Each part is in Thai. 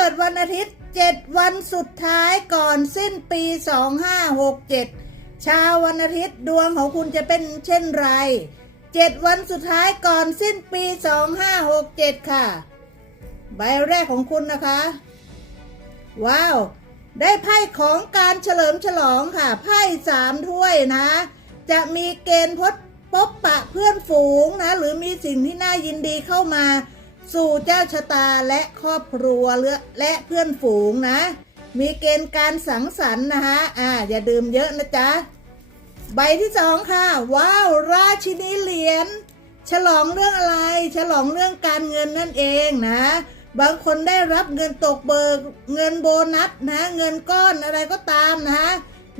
กิดวันอาทิตย์ 7 วันสุดท้ายก่อนสิ้นปี 2567 ชาววันอาทิตย์ดวงของคุณจะเป็นเช่นไร 7 วันสุดท้ายก่อนสิ้นปี 2567 ค่ะ ใบแรกของคุณนะคะ ว้าว ได้ไพ่ของการเฉลิมฉลองค่ะ ไพ่สามถ้วยนะ จะมีเกณฑ์พบพบปะเพื่อนฝูงนะ หรือมีสิ่งที่น่ายินดีเข้ามา สู่เจ้าชะตาและครอบครัวและเพื่อนฝูงนะ มีเกณฑ์การสังสรรค์นะคะอ่าอย่าดื่มเยอะนะจ๊ะ ใบที่สองค่ะ ว้าว ราชินีเหรียญฉลองเรื่องอะไร ฉลองเรื่องการเงินนั่นเองนะ บางคนได้รับเงินตกเบิกเงินโบนัสนะ เงินก้อนอะไรก็ตามนะ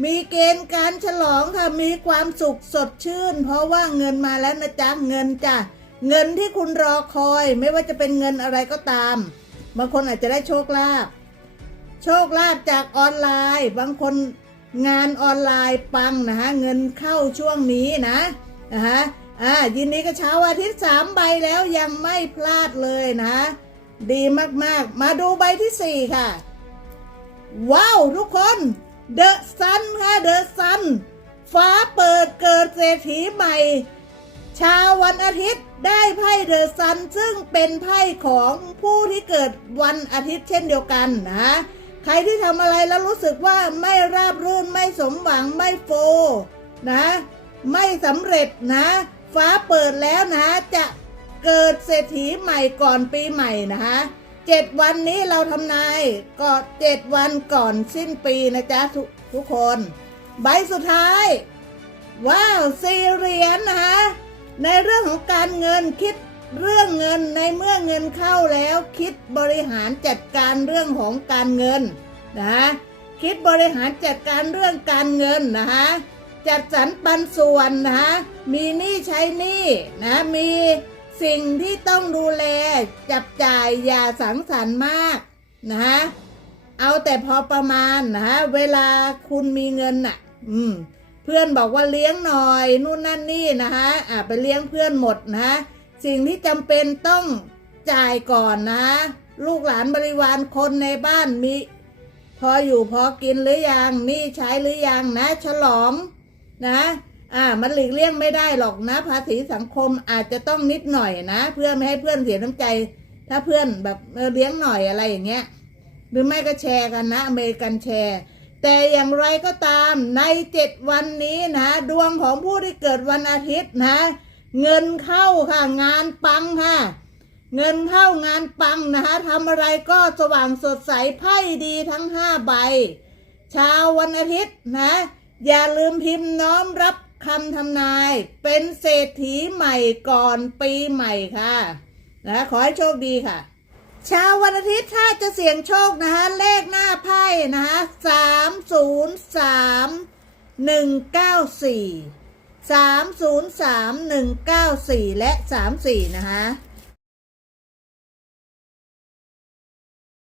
มีเกณฑ์การฉลองค่ะ มีความสุขสดชื่น เพราะว่าเงินมาแล้วนะจ๊ะ เงินจ้ะ เงินที่คุณรอคอยไม่ว่าจะเป็นเงินอะไรก็ตาม บางคนอาจจะได้โชคลาภโชคลาภจากออนไลน์ บางคนงานออนไลน์ปังนะฮะเงินเข้าช่วงนี้นะนะฮะอ่ายินดีกับเช้าอาทิตย์สามใบแล้วยังไม่พลาดเลยนะ ดีมากๆ มาดูใบที่สี่ค่ะ ว้าว ทุกคนเดอะซันค่ะเดอะซันฟ้าเปิดเกิดเศรษฐีใหม่ ชาว วันอาทิตย์ได้ไพ่เดอะซันซึ่งเป็นไพ่ของผู้ที่เกิดวันอาทิตย์เช่นเดียวกันนะใครที่ทำอะไรแล้วรู้สึกว่าไม่ราบรื่นไม่สมหวังไม่โฟนะ ไม่สำเร็จนะ ฟ้าเปิดแล้วนะ จะเกิดเศรษฐีใหม่ก่อนปีใหม่นะคะเจ็ดวันนี้เราทำนายก็เจ็ดวันก่อนสิ้นปีนะจ๊ะทุกทุกคน ใบสุดท้าย ว้าวสี่เหรียญนะคะ ในเรื่องของการเงินคิดเรื่องเงินในเมื่อเงินเข้าแล้วคิดบริหารจัดการเรื่องของการเงินนะคะคิดบริหารจัดการเรื่องการเงินนะคะจัดสรรปันส่วนนะคะมีหนี้ใช้หนี้นะมีสิ่งที่ต้องดูแลจับจ่ายอย่าสังสรรค์มากนะคะเอาแต่พอประมาณนะคะเวลาคุณมีเงินน่ะ อืม พื่อนบอกว่าเลี้ยงหน่อยนู่นนั่นนี่นะคะอ่าไปเลี้ยงเพื่อนหมดนะสิ่งที่จำเป็นต้องจ่ายก่อนนะ ลูกหลานบริวารคนในบ้านมี พออยู่พอกินหรือยังนี่ใช้หรือยังนะ ฉลองนะอ่ามันหลีกเลี่ยงไม่ได้หรอกนะ ภาษีสังคมอาจจะต้องนิดหน่อยนะ เพื่อไม่ให้เพื่อนเสียน้ำใจ ถ้าเพื่อนแบบเออเลี้ยงหน่อยอะไรอย่างเงี้ยหรือไม่ก็แชร์กันนะอเมริกันแชร์ แต่อย่างไรก็ตามในเจ็ดวันนี้นะ ดวงของผู้ที่เกิดวันอาทิตย์นะ เงินเข้าค่ะงานปังค่ะ เงินเข้างานปังนะคะทำอะไรก็สว่างสดใสไพ่ดีทั้งห้าใบ ชาววันอาทิตย์นะ อย่าลืมพิมพ์น้อมรับคำทำนาย เป็นเศรษฐีใหม่ก่อนปีใหม่ค่ะนะขอให้โชคดีค่ะ เช้าวันอาทิตย์ถ้าจะเสี่ยงโชคนะคะเลขหน้าไพ่นะคะสามศูนย์สามหนึ่งเก้าสี่สามศูนย์สามหนึ่งเก้าสี่และสามสี่นะคะ